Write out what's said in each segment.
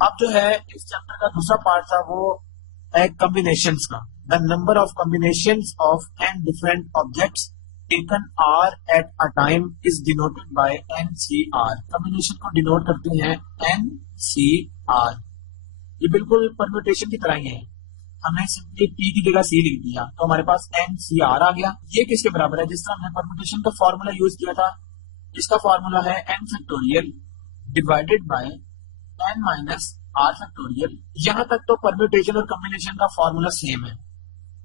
अब जो है इस चैप्टर का दूसरा पार्ट था वो है कॉम्बिनेशंस का। The number of combinations of n different objects taken r at a time is denoted by NCR। Combination को डिनोट करते हैं NCR। ये बिल्कुल परम्यूटेशन की तरह ही है। हमने सिंपली P की जगह C लिख दिया तो हमारे पास NCR आ गया। ये किसके बराबर है? जिस तरह हमने परम्यूटेशन का फॉर्मूला यूज किया था, इसका फॉर्मूला है n factorial divided by n minus r factorial. यहां तक तो परम्यूटेशन और कॉम्बिनेशन का फॉर्मूला सेम है।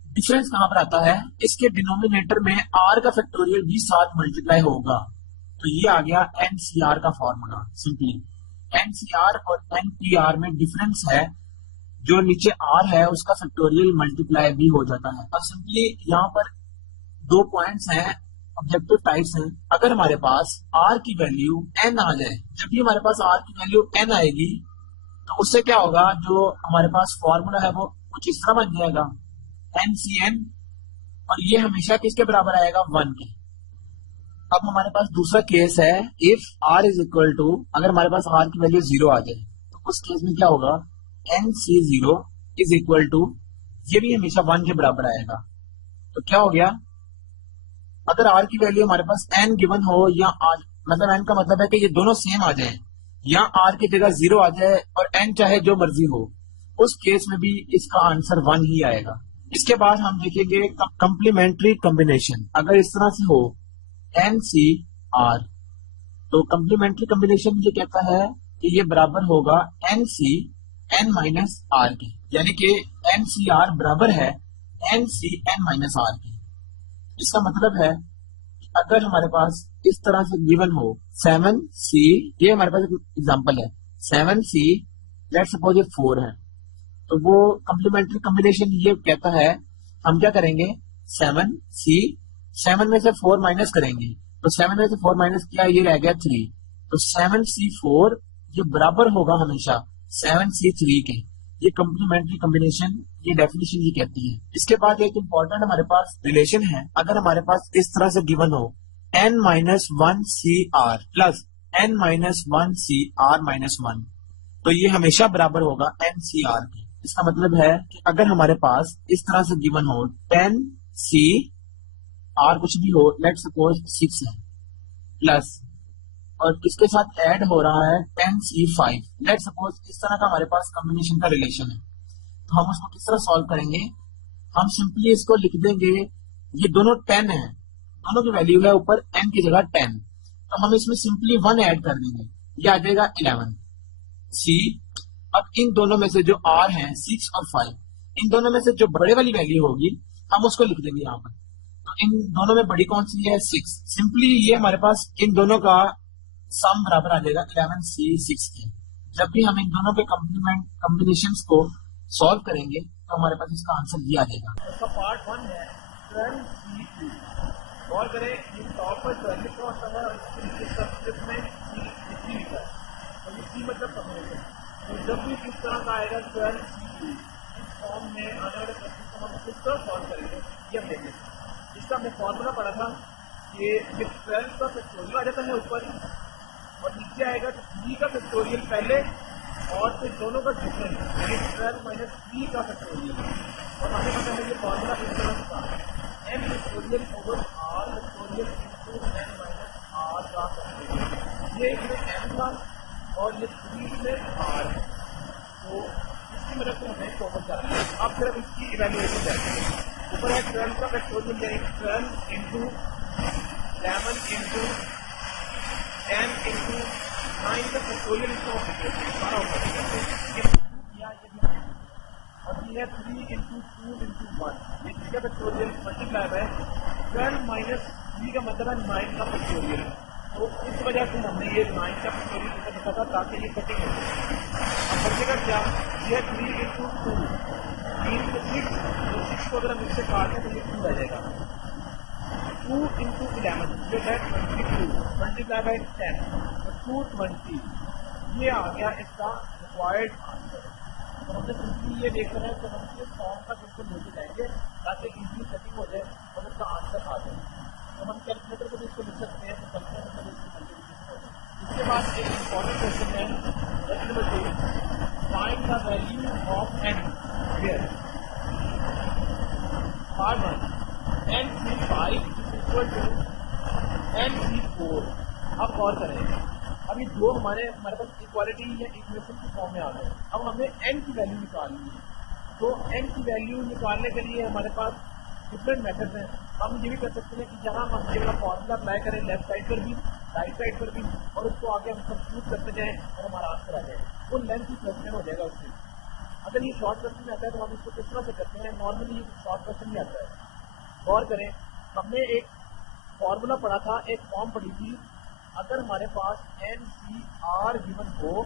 डिफरेंस कहां पर आता है? इसके डिनोमिनेटर में r का फैक्टोरियल भी साथ मल्टीप्लाई होगा। तो ये आ गया NCR का फॉर्मूला। सिंपली NCR और NPR में डिफरेंस है, जो नीचे r है उसका फैक्टोरियल मल्टीप्लाई भी हो जाता है। अब सिंपली यहाँ पर दो पॉइंट्स हैं, ऑब्जेक्टिव टाइप्स हैं। अगर हमारे पास r की वैल्यू n आ जाए, जब भी हमारे पास r की वैल्यू n आएगी तो उससे क्या होगा, जो हमारे पास फॉर्मूला है वो कुछ इस तरह बन जाएगा NCN, और ये हमेशा किसके बराबर आएगा? 1 के। अब हमारे पास दूसरा केस है, if r is equal to, अगर हमारे पास r की वैल्यू 0 आ जाए तो उस केस में क्या होगा? NC0 इज इक्वल टू, ये भी हमेशा 1 के बराबर आएगा। तो क्या हो गया? अगर r की वैल्यू हमारे पास n गिवन हो या r, मतलब n का मतलब है कि ये दोनों सेम आ जाए, या r की जगह 0 आ जाए और n चाहे जो मर्जी हो, उस केस में भी इसका आंसर 1 ही आएगा। इसके बाद हम देखेंगे कंप्लीमेंट्री कॉम्बिनेशन। अगर इस तरह से हो NCR, तो कंप्लीमेंट्री कॉम्बिनेशन ये कहता है कि ये बराबर होगा NCN माइनस R के, यानी कि NCR बराबर है NCN माइनस R के। इसका मतलब है कि अगर हमारे पास इस तरह से गिवन हो 7C, ये हमारे पास एक एग्जांपल है, 7C लेट्स सपोज ये 4 है, तो वो कंप्लीमेंट्री कॉम्बिनेशन ये कहता है, हम क्या करेंगे, 7C, 7 में से 4 माइनस करेंगे, तो 7 में से 4 माइनस किया, ये रह गया 3, तो 7C4 ये बराबर होगा हमेशा 7C3 के। ये कंप्लीमेंट्री कॉम्बिनेशन, ये डेफिनेशन ये कहती है। इसके बाद एक इंपॉर्टेंट हमारे पास रिलेशन है। अगर हमारे पास इस तरह से गिवन हो n minus 1CR plus n minus 1CR minus 1, तो ये हमेशा बराबर होगा NCR के। इसका मतलब है कि अगर हमारे पास इस तरह से गिवन हो 10C, R कुछ भी हो, लेट सपोज 6 है, प्लस और इसके साथ ऐड हो रहा है 10C5, लेट सपोज इस तरह का हमारे पास कॉम्बिनेशन का रिलेशन है। तो हम उसको किस तरह सॉल्व करेंगे? हम सिंपली इसको लिख देंगे, ये दोनों 10 है, दोनों की वैल्यू है ऊपर n की जगह 10, तो हम इसमें सिंपली 1 ऐड कर देंगे, ये आ जाएगा 11 C। अब इन दोनों में से जो R है 6 और 5, इन दोनों में से जो बड़े वाली वैल्यू होगी हम उसको लिख देंगे यहाँ पर। तो इन दोनों में बड़ी कौन सी है? 6। सिंपली ये हमारे पास इन दोनों का सम बराबर आ जाएगा 11C 6 के। जब भी हम इन दोनों के कॉम्प्लीमेंट कॉम्बिनेशंस को सॉल्व करेंगे तो हमारे पास इसका आंसर ये आ जाएगा। इसका पार्ट 1 है 12C2। गौर करें, ये टॉप पर 12 लिखा होता है और इसके सबस्क्रिप्ट में C लिखा है, और ये C मतलब कॉम्बिनेशन। तो जब भी इस तरह का आएगा 12C2 इस फॉर्म में आने वाले क्वेश्चन को हम किस तरह सॉल्व करेंगे ये हम देखेंगे। इसका हमने फॉर्मूला पढ़ा था कि ये 12 का फैक्टोरियल आ जाता है ऊपर, और नीचे आएगा 3 का फैक्टोरियल पहले, और फिर दोनों का डिफरेंस यानी 12 माइनस 3 का फैक्टोरियल। और हमें पता है ये फॉर्मूला इस तरह से था, n factorial over r factorial into n minus r का फैक्टोरियल। ये इसमें n था और ये 3 में r है, तो इसकी मदद से हमें कॉमन करना है। अब सिर्फ इसकी इवैल्यूएशन करते हैं। ऊपर है 12 का फैक्टोरियल यानी 12 इंटू 11 इंटू 10 इंटू 9 का फैक्टोरियल, इसका सारा ऊपर किया, और ये है 3 इंटू 2 इंटू 1, ये 3 का फैक्टोरियल मल्टीप्लाई बाय 12 माइनस 3 का मतलब है 9 का फैक्टोरियल। तो इस वजह से हमने ये 9 का फैक्टोरियल ऊपर लिखा था ताकि ये कटिंग हो जाए। अब बचेगा क्या? ये 3 इंटू 2, 3 को 6, तो 6 को अगर हम इससे काटें तो ये 2 रह जाएगा। 2 इंटू 11 जो है 22 मल्टीप्लाई बाय 10, तो 220, ये आ गया इसका रिक्वायर्ड आंसर। तो हमने सिंपली ये देखना है तो हम इस फॉर्म का बिल्कुल लेके जाएंगे ताकि इजीली सेटिंग हो जाए और उसका आंसर आ जाए। तो हम कैलकुलेटर को भी इसको लिख सकते हैं, तो करते हैं मतलब इसकी मल्टीप्लिकेशन हो जाए। इसके बाद एक इम्पॉर्टेंट क्वेश्चन है क्वेश्चन नंबर 2, की फॉर्म में आ गए। अब हमें n की वैल्यू निकालनी है, तो n की वैल्यू निकालने के लिए हमारे पास डिफरेंट मेथड्स हैं। हम ये भी कर सकते हैं कि जहाँ हम ये वाला फॉर्मूला अप्लाई करें लेफ्ट साइड पर भी राइट साइड पर भी, और उसको आगे हम सब्स्टिट्यूट करते जाएं और हमारा आंसर आ जाए, वो लेंथ की क्वेश्चन हो जाएगा उससे। अगर ये शॉर्ट क्वेश्चन आता है तो हम इसको किस तरह से करते हैं, नॉर्मली ये शॉर्ट क्वेश्चन ही आता है। गौर करें, हमने एक फॉर्मूला पढ़ा था, एक फॉर्म पढ़ी थी, अगर हमारे पास एन सी आर गिवन हो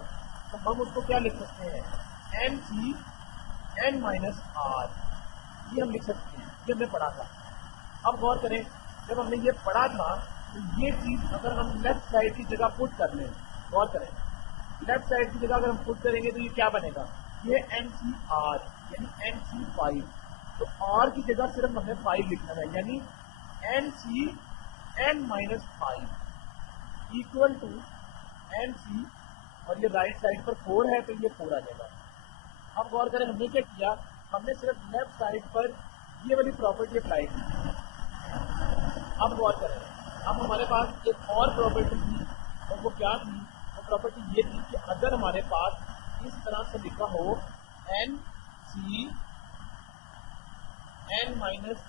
तो हम उसको क्या लिख सकते हैं, N C N minus R, ये हम लिख सकते हैं, ये हमने पढ़ा था। अब गौर करें, जब हमने ये पढ़ा था तो ये चीज अगर हम लेफ्ट साइड की जगह पुट कर लें, गौर करें लेफ्ट साइड की जगह अगर हम पुट करेंगे तो ये क्या बनेगा, ये एन सी आर यानी एन सी 5, तो आर की जगह सिर्फ हमें 5 लिखना है, यानी N C N minus 5 equal to N C, और ये राइट साइड पर 4 है तो ये 4 आ जाएगा। अब गौर करें, हमने क्या किया, हमने सिर्फ लेफ्ट साइड पर ये वाली प्रॉपर्टी अप्लाई की। अब गौर करें, अब हमारे पास एक और प्रॉपर्टी थी, और वो क्या थी, वो प्रॉपर्टी ये थी कि अगर हमारे पास इस तरह से लिखा हो N C N minus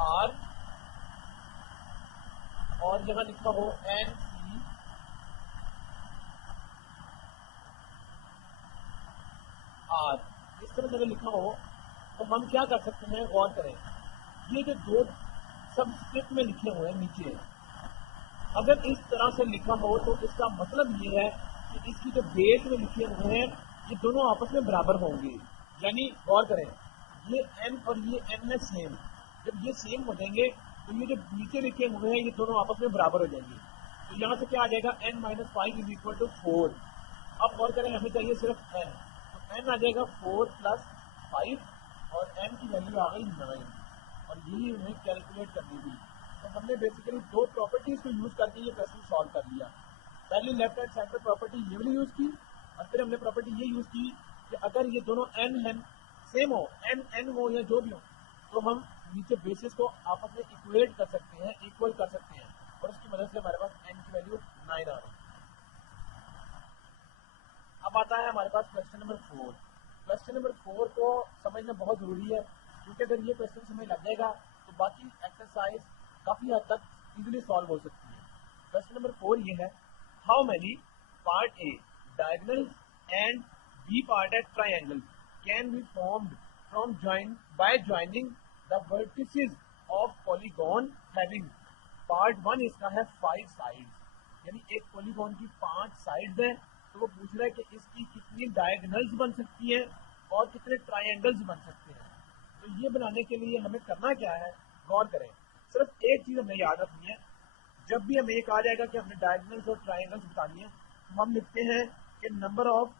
R, और जगह लिखा हो एन सी आर, इस तरह जगह लिखा हो तो हम क्या कर सकते हैं, गौर करें, ये जो दो सबस्क्रिप्ट में लिखे हुए हैं नीचे, अगर इस तरह से लिखा हो तो इसका मतलब ये है कि इसकी जो बेस में लिखे हुए हैं ये दोनों आपस में बराबर होंगे। यानी गौर करें, ये n और ये n है सेम, जब ये सेम हो जाएंगे तो ये जो नीचे लिखे हुए हैं ये दोनों आपस में बराबर हो जाएंगे। तो यहाँ से क्या आ जाएगा, n minus 5 is equal to 4। अब गौर करें, हमें चाहिए सिर्फ n, तो n आ जाएगा 4 प्लस 5, और n की वैल्यू आ गई 9, और यही हमें कैलकुलेट करनी थी। तो हमने बेसिकली दो प्रॉपर्टीज को यूज करके ये क्वेश्चन सॉल्व कर लिया। पहले लेफ्ट हैंड साइड पर प्रॉपर्टी ये वाली यूज की, और फिर हमने प्रॉपर्टी ये यूज की कि अगर ये दोनों n है सेम हो, n हो या जो भी हो, तो हम नीचे बेसिस को आपस में इक्वेट कर सकते हैं, इक्वल कर सकते हैं, और उसकी मदद से हमारे पास n की वैल्यू 9 आ रही। अब आता है हमारे पास क्वेश्चन नंबर 4। क्वेश्चन नंबर 4 को समझना बहुत जरूरी है, क्योंकि अगर ये क्वेश्चन समझ लग जाएगा तो बाकी एक्सरसाइज काफी हद तक इजीली सॉल्व हो सकती है। क्वेश्चन नंबर 4 ये है, how many part A diagonal and B part at triangle can be formed from joining the vertices of polygon having, part 1 इसका है 5 साइड्स, यानी एक पॉलीगॉन की 5 साइड्स हैं, तो वो पूछ रहा है कि इसकी कितनी डायगोनल्स बन सकती हैं और कितने ट्राइंगल्स बन सकते हैं। तो ये बनाने के लिए हमें करना क्या है, गौर करें, सिर्फ एक चीज हमें याद रखनी है, जब भी हमें ये कहा जाएगा कि हमने डायगोनल्स और ट्राइंगल्स बतानी है तो हम लिखते हैं कि नंबर ऑफ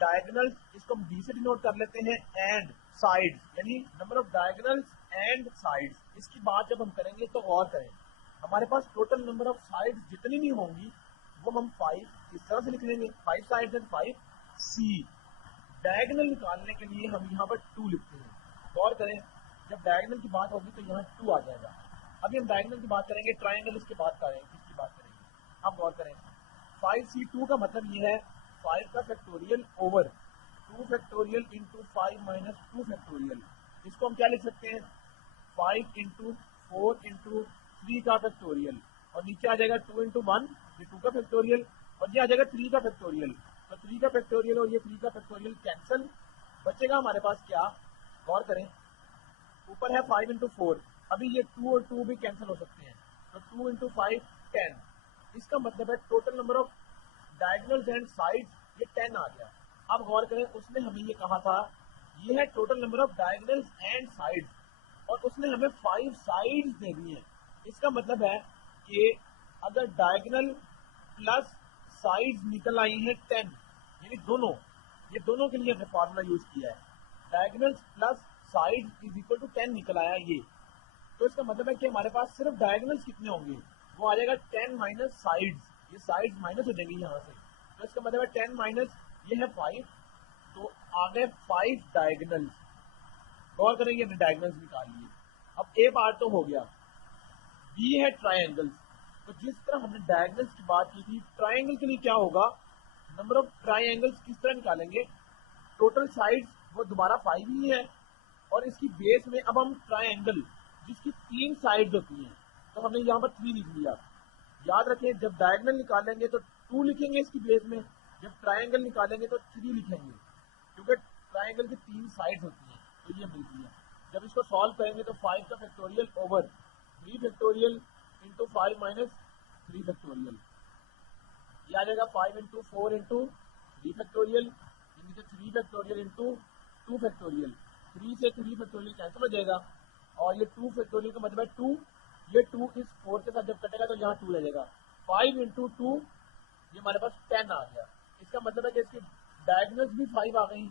डायगोनल्स, इसको हम डी से डिनोट कर लेते हैं, एंड साइड्स, यानी number of diagonals and sides. इसकी बात जब हम करेंगे तो गौर करें, हमारे पास टोटल नंबर ऑफ साइड्स जितनी भी होंगी वो हम 5 इस तरह से लिख लेंगे, 5 साइड्स एंड 5 सी। डायगोनल निकालने के लिए हम यहाँ पर 2 लिखते हैं। गौर करें, जब डायगोनल की बात होगी तो यहाँ 2 आ जाएगा। अभी हम डायगोनल की बात करेंगे, ट्राइंगल इसके बाद करेंगे, किसकी बात करेंगे। अब गौर करें, 5c2 का मतलब ये है 5 का factorial over 2 factorial into 5 minus 2 factorial. इसको हम क्या लिख सकते हैं, 5 इंटू 4 इंटू 3 का फैक्टोरियल, और नीचे आ जाएगा 2 इंटू 1, ये 2 का फैक्टोरियल, और ये आ जाएगा 3 का फैक्टोरियल। तो 3 का फैक्टोरियल और ये 3 का फैक्टोरियल कैंसिल, बचेगा हमारे पास क्या, गौर करें, ऊपर है 5 इंटू 4, अभी ये 2 और 2 भी कैंसिल हो सकते हैं, तो 2 इंटू 5 10। इसका मतलब है total number of diagonals and sides ये 10 आ गया। अब गौर करें, उसने हमें ये कहा था ये है total number of diagonals and sides, और उसने हमें 5 साइड्स दे दी है। इसका मतलब है कि अगर डायगोनल प्लस साइड्स निकल आई हैं 10, यानी दोनों, ये दोनों के लिए हमने फॉर्मूला यूज किया है, diagonals plus sides is equal to 10 निकल आया ये, तो इसका मतलब है कि हमारे पास सिर्फ डायगोनल्स कितने होंगे, वो आ जाएगा 10 माइनस साइड्स, ये साइड्स माइनस हो जाएंगी यहाँ से, तो इसका मतलब है 10 माइनस ये है 5, तो आ गए 5 डायगोनल्स। गौर करेंगे हमने डायगोनल्स निकाल लिए। अब ए पार्ट तो हो गया, बी है ट्राइंगल्स। तो जिस तरह हमने डायगोनल्स की बात की थी, ट्राइंगल के लिए क्या होगा, नंबर ऑफ ट्राइंगल्स किस तरह निकालेंगे, टोटल साइड्स वो दोबारा 5 ही है, और इसकी बेस में अब हम ट्राइंगल जिसकी 3 साइड्स होती हैं तो हमने यहाँ पर 3 लिख लिया। याद रखें जब डायगोनल निकालेंगे तो 2 लिखेंगे इसकी बेस में, जब ट्राइंगल निकालेंगे तो 3 लिखेंगे, क्योंकि ट्राइंगल की 3 साइड्स होती हैं। तो ये मिल गया। जब इसको सॉल्व करेंगे तो 5 का factorial over 3 factorial into 5 minus 3 factorial, ये आ जाएगा 5 into 4 into 3 factorial, 3 factorial into 2 factorial, 3 से 3 फैक्टोरियल कैंसिल हो जाएगा, और ये 2 फैक्टोरियल का मतलब है 2, ये 2 इस 4 के साथ जब कटेगा तो यहाँ 2 लगेगा, 5 इंटू 2 ये हमारे पास 10 आ गया। इसका मतलब है कि इसकी डायगोनल्स भी 5 आ गई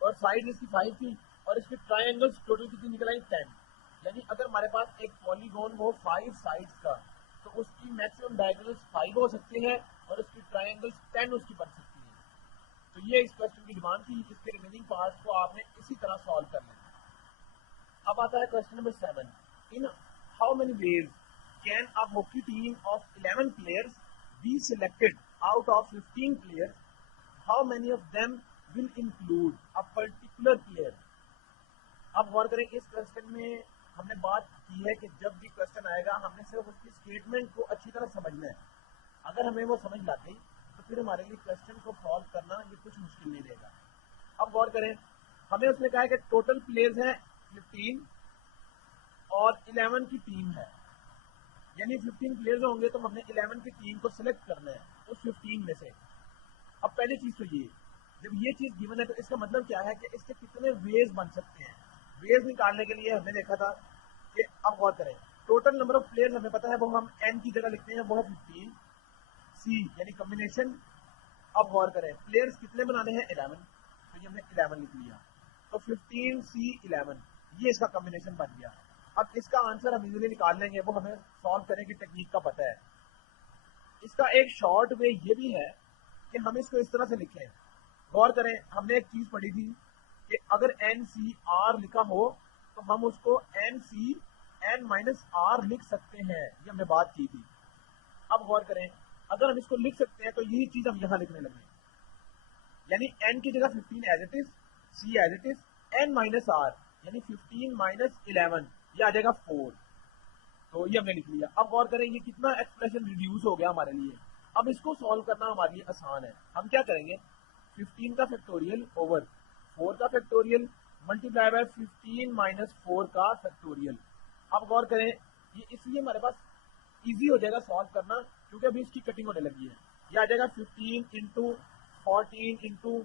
और साइड इसकी 5 थी, और इसकी ट्राइंगल्स टोटल कितनी निकल आई 10। यानी अगर हमारे पास एक पॉलीगॉन हो 5 साइड्स का तो उसकी मैक्सिमम डायगोनल्स 5 हो सकते हैं और उसकी ट्राइंगल्स 10 उसकी बन सकती है। तो ये इस क्वेश्चन की डिमांड थी। इसके रिमेनिंग पार्ट्स को आपने इसी तरह सॉल्व कर लेना। अब आता है question number 7। In how many ways can a hockey team of 11 players be selected out of 15 players, how many of them will include a particular player. अब गौर करें इस क्वेश्चन में हमने बात की है कि जब भी क्वेश्चन आएगा हमने सिर्फ उसकी स्टेटमेंट को अच्छी तरह समझना है। अगर हमें वो समझ लग गई तो फिर हमारे लिए क्वेश्चन को सॉल्व करना ये कुछ मुश्किल नहीं रहेगा। अब गौर करें हमें उसने कहा है कि टोटल प्लेयर्स हैं 15 और 11 की टीम है, यानी 15 प्लेयर्स होंगे तो हमने 11 की टीम को सिलेक्ट करना है उस 15 में से। अब पहली चीज तो ये, जब ये चीज गिवन है तो इसका मतलब क्या है कि इसके कितने वेज बन सकते हैं। वेज निकालने के लिए हमने देखा था कि अब गौर करें टोटल नंबर ऑफ प्लेयर्स हमें पता है वो हम n की जगह लिखते हैं, वो है 15 सी यानी कॉम्बिनेशन। अब गौर करें प्लेयर्स कितने बनाने हैं 11, तो ये हमने 11 लिख लिया, तो 15 सी 11 ये इसका कॉम्बिनेशन बन गया। अब इसका आंसर हम इजीली निकाल लेंगे, वो हमें सॉल्व करने की टेक्निक का पता है। इसका एक शॉर्ट वे ये भी है कि हम इसको इस तरह से लिखें। गौर करें हमने एक चीज पढ़ी थी कि अगर NCR लिखा हो तो हम उसको NC N माइनस R लिख सकते हैं, ये हमने बात की थी। अब गौर करें अगर हम इसको लिख सकते हैं तो यही चीज हम यहां लिखने लगे, यानी N की जगह 15 as it is, C as it is, N minus R यानी 15 माइनस 11 ये आ जाएगा 4, तो ये हमने लिख लिया। अब गौर करें ये कितना एक्सप्रेशन रिड्यूस हो गया हमारे लिए। अब इसको सॉल्व करना हमारे लिए आसान है। हम क्या करेंगे 15 का फैक्टोरियल ओवर 4 का फैक्टोरियल मल्टीप्लाई बाय 15 माइनस 4 का फैक्टोरियल। अब गौर करें ये इसलिए हमारे पास इजी हो जाएगा सॉल्व करना क्योंकि अभी इसकी कटिंग होने लगी है। ये आ जाएगा 15 इंटू 14 इंटू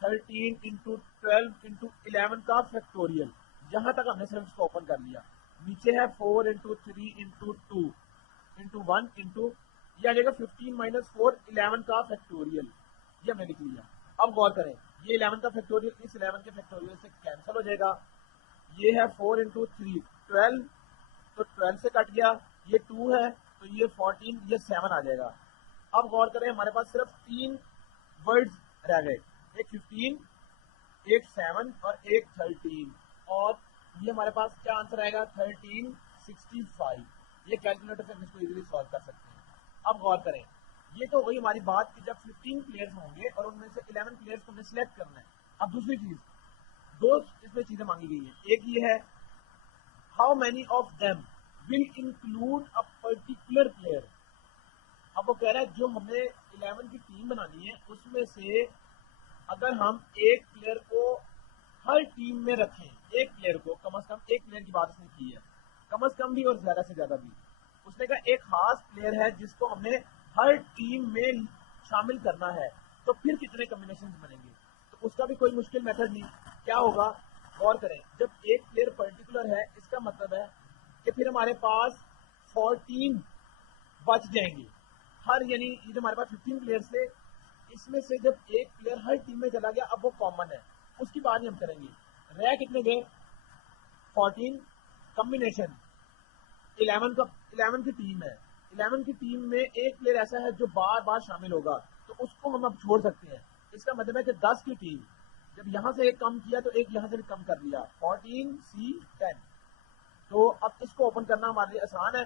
13 इंटू 12 इंटू 11 का फैक्टोरियल। यहां तक हमने सिर्फ इसको ओपन कर लिया। नीचे है 4 इंटू 3 इंटू 2 इंटू 1 इंटू ये आ जाएगा 15 माइनस 4 11 का फैक्टोरियल, ये हमने लिख लिया। अब गौर करें ये 11 का फैक्टोरियल इस 11 के फैक्टोरियल से कैंसिल हो जाएगा। ये है 4 इंटू 3 12, तो 12 से कट गया, ये 2 है तो ये 14, ये 7 आ जाएगा। अब गौर करें हमारे पास सिर्फ 3 वर्ड्स रह गए, एक 15, एक 7 और एक 13, और ये हमारे पास क्या आंसर आएगा 1365। ये कैलकुलेटर से हम इसको इजीली सॉल्व कर सकते हैं। अब गौर करें ये तो वही हमारी बात कि जब 15 प्लेयर्स होंगे और उनमें से 11 प्लेयर्स को हमें सिलेक्ट करना है। अब दूसरी चीज, दो इसमें चीजें मांगी गई है। एक ये है how many of them will include a particular player. अब वो कह रहा है जो हमें 11 की टीम बनानी है उसमें से अगर हम एक प्लेयर को हर टीम में रखें, एक प्लेयर को कम से कम, एक प्लेयर की बात उसने की है, कम से कम भी और ज्यादा से ज्यादा भी, उसने कहा एक खास प्लेयर है जिसको हमने हर टीम में शामिल करना है, तो फिर कितने कॉम्बिनेशन बनेंगे। तो उसका भी कोई मुश्किल मेथड नहीं। क्या होगा गौर करें जब एक प्लेयर पर्टिकुलर है इसका मतलब है कि फिर हमारे पास 14 बच जाएंगे हर, यानी ये जो हमारे पास 15 प्लेयर्स थे इसमें से जब एक प्लेयर हर टीम में चला गया अब वो कॉमन है, उसकी बात ही हम करेंगे। रह कितने गए 14, कॉम्बिनेशन 11 की टीम है, 11 की टीम में एक प्लेयर ऐसा है जो बार बार शामिल होगा तो उसको हम अब छोड़ सकते हैं। इसका मतलब है कि 10 की टीम जब यहां से एक कम किया तो एक यहां से भी कम कर लिया, 14 C 10। तो अब इसको ओपन करना हमारे लिए आसान है।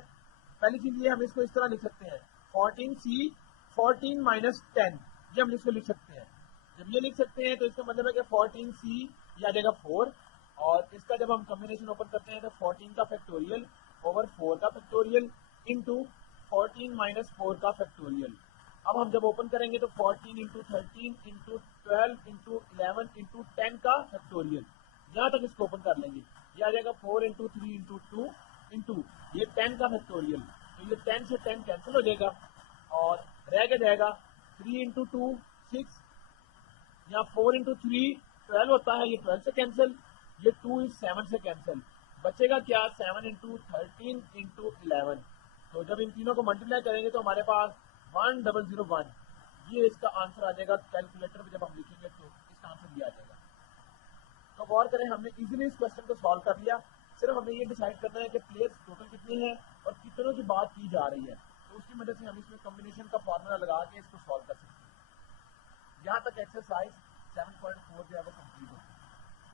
पहली चीज ये हम इसको इस तरह लिख सकते हैं 14 C 14 माइनस 10, ये हम इसको लिख सकते हैं। जब ये लिख सकते हैं तो इसका मतलब है कि 14C ये आ जाएगा 4, और इसका जब हम कॉम्बिनेशन ओपन करते हैं तो 14 का फैक्टोरियल ओवर 4 का फैक्टोरियल इंटू 14 माइनस 4 का फैक्टोरियल। अब हम जब ओपन करेंगे तो 14 इंटू 13 इंटू 12 इंटू 11 इंटू 10 का फैक्टोरियल, यहाँ तक इसको ओपन कर लेंगे। ये आ जाएगा 4 इंटू 3 इंटू 2 इंटू ये 10 का फैक्टोरियल, तो ये 10 से 10 कैंसिल हो जाएगा और रह के जाएगा 3 इंटू 2 6, यहाँ 4 इंटू 3 12 होता है, ये 12 से कैंसिल, ये 2 इज 7 से कैंसिल, बचेगा क्या 7 इंटू 13 इंटू 11। तो जब इन तीनों को मल्टीप्लाई करेंगे तो हमारे पास 1001, ये इसका आंसर आ जाएगा। कैलकुलेटर में जब हम लिखेंगे तो इसका आंसर ये आ जाएगा। तो गौर करें, हमने इजीली इस क्वेश्चन को सॉल्व कर लिया। सिर्फ हमें ये डिसाइड करना है कि प्लेयर्स टोटल कितने हैं और कितनों की बात की जा रही है, तो उसकी मदद से हम इसमें कॉम्बिनेशन का फॉर्मूला लगा के इसको सॉल्व कर सकते हैं। यहाँ तक एक्सरसाइज 7.4 जो है वो कंप्लीट होती है।